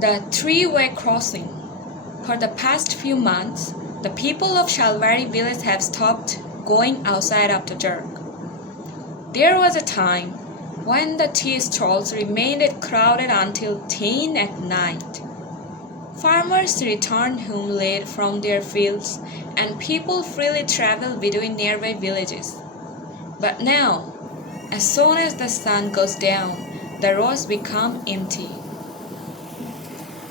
The three-way crossing. For the past few months, the people of Shalbarhi village have stopped going outside after dark. There was a time when the tea stalls remained crowded until 10 at night. Farmers returned home late from their fields and people freely traveled between nearby villages. But now, as soon as the sun goes down, the roads become empty.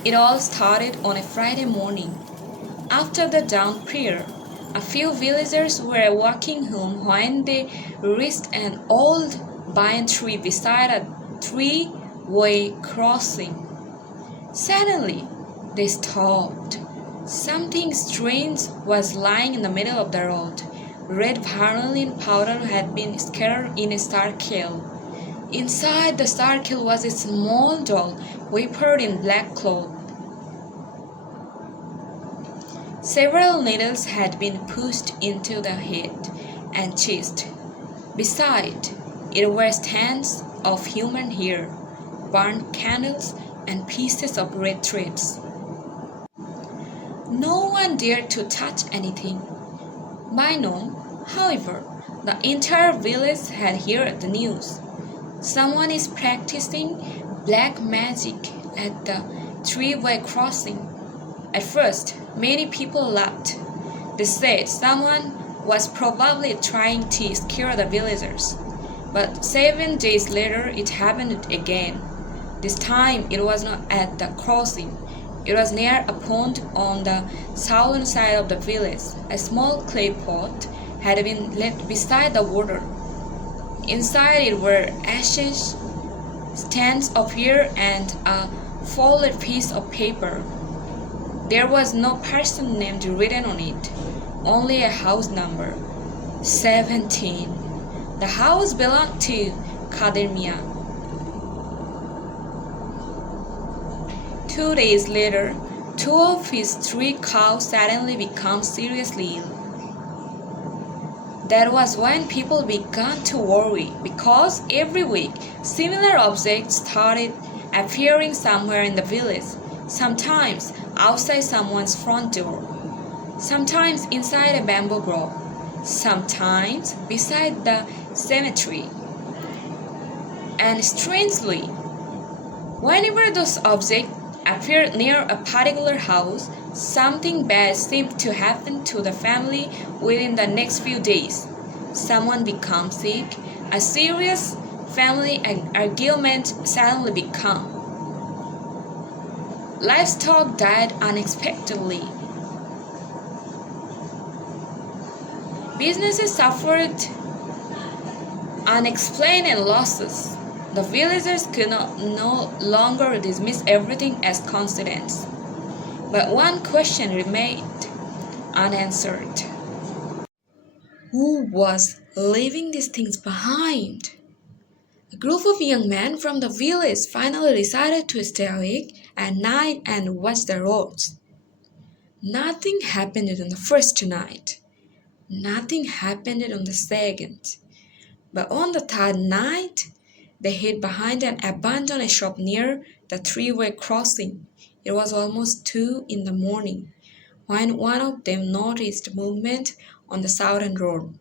It all started on a Friday morning. After the dawn prayer, a few villagers were walking home when they reached an old banyan tree beside a three-way crossing. Suddenly, they stopped. Something strange was lying in the middle of the road. Red vermilion powder had been scattered in a circle. Inside the circle was a small doll wrapped in black cloth. Several needles had been pushed into the head and chest. Beside it were strands of human hair, burnt candles, and pieces of red threads. No one dared to touch anything. By noon, however, the entire village had heard the news. Someone is practicing black magic at the three-way crossing. At first, many people laughed. They said someone was probably trying to scare the villagers. But 7 days later, it happened again. This time, it was not at the crossing. It was near a pond on the southern side of the village. A small clay pot had been left beside the water. Inside it were ashes, stands of hair, and a folded piece of paper. There was no person name written on it, only a house number, 17. The house belonged to Kadir Mia. 2 days later, 2 of his 3 cows suddenly became seriously ill. That was when people began to worry because every week similar objects started appearing somewhere in the village, sometimes outside someone's front door, sometimes inside a bamboo grove, sometimes beside the cemetery. And strangely, whenever those objects appeared near a particular house, something bad seemed to happen to the family within the next few days. Someone becomes sick, a serious family argument suddenly began. Livestock died unexpectedly. Businesses suffered unexplained losses. The villagers could no longer dismiss everything as coincidence. But one question remained unanswered. Who was leaving these things behind? A group of young men from the village finally decided to stay awake at night and watch the roads. Nothing happened on the first night. Nothing happened on the second. But on the third night, they hid behind an abandoned shop near the three-way crossing. It was almost 2 in the morning when one of them noticed movement on the southern road.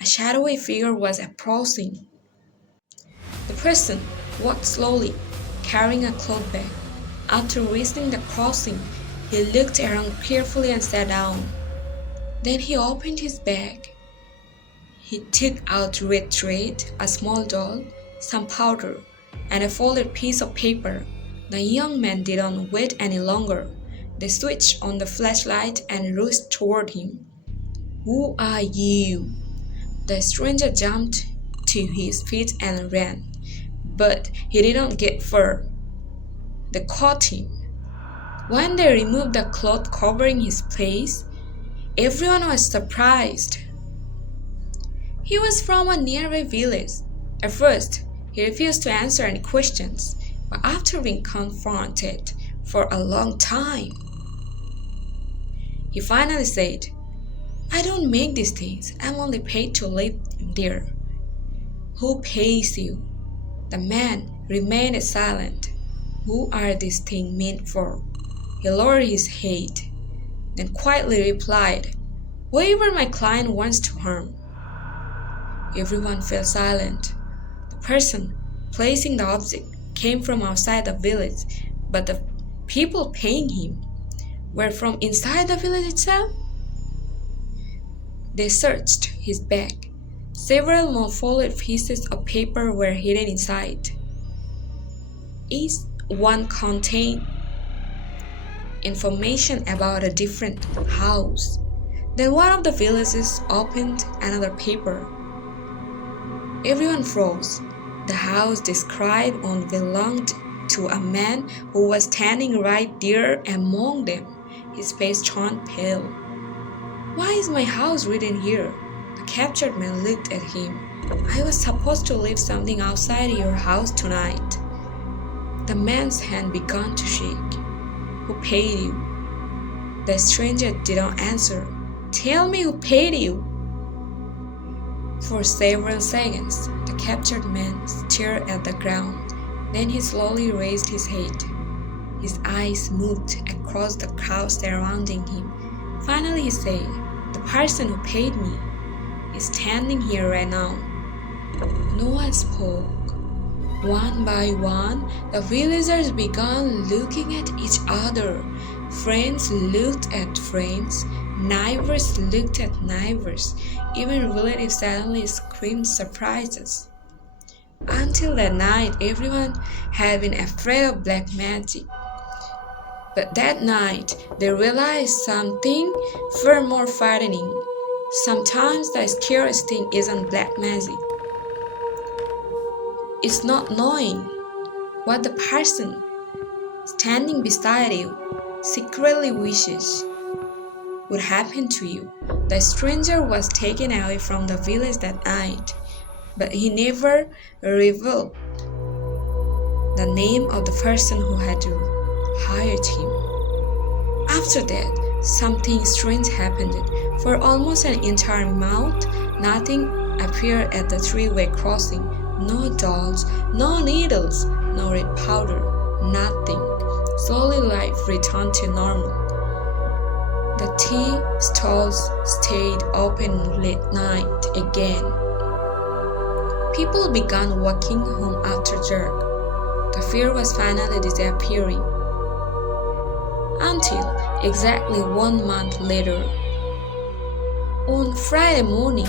A shadowy figure was approaching. The person walked slowly, carrying a cloth bag. After reaching the crossing, he looked around carefully and sat down. Then he opened his bag. He took out red thread, a small doll, some powder, and a folded piece of paper. The young man did not wait any longer. They switched on the flashlight and rushed toward him. "Who are you?" The stranger jumped to his feet and ran, but he did not get far. They caught him. When they removed the cloth covering his face, everyone was surprised. He was from a nearby village. At first, he refused to answer any questions, but after being confronted for a long time, he finally said, "I don't make these things. I'm only paid to live there." "Who pays you?" The man remained silent. Who are these things meant for? He lowered his head, then quietly replied, whoever my client wants to harm. Everyone fell silent. The person placing the object came from outside the village, but the people paying him were from inside the village itself. They searched his bag. Several more folded pieces of paper were hidden inside. Each one contained information about a different house. Then one of the villagers opened another paper. Everyone froze. The house described on belonged to a man who was standing right there among them. His face turned pale. Why is my house written here? The captured man looked at him. I was supposed to leave something outside your house tonight. The man's hand began to shake. Who paid you? The stranger did not answer. Tell me who paid you. For several seconds, the captured man stared at the ground. Then he slowly raised his head. His eyes moved across the crowd surrounding him. Finally he said, the person who paid me is standing here right now. No one spoke. One by one, the villagers began looking at each other. Friends looked at friends. Neighbors looked at neighbors. Even relatives suddenly screamed surprises. Until that night, everyone had been afraid of black magic. But that night, they realized something far more frightening. Sometimes the scariest thing isn't black magic. It's not knowing what the person standing beside you secretly wishes would happen to you. The stranger was taken away from the village that night, but he never revealed the name of the person who had hired him. After that, something strange happened. For almost an entire month, nothing appeared at the three-way crossing. No dolls, no needles, no red powder, nothing. Slowly life returned to normal. The tea stalls stayed open late night again. People began walking home after dark. The fear was finally disappearing. Until exactly 1 month later, on Friday morning,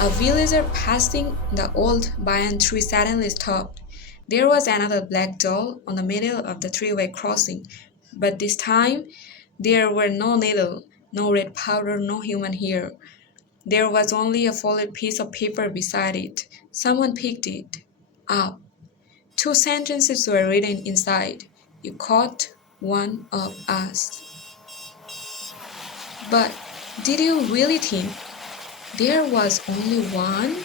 a villager passing the old banyan tree suddenly stopped. There was another black doll on the middle of the three-way crossing, but this time there were no needle, no red powder, no human hair. There was only a folded piece of paper beside it. Someone picked it up. 2 sentences were written inside. You caught one of us. But did you really think there was only one?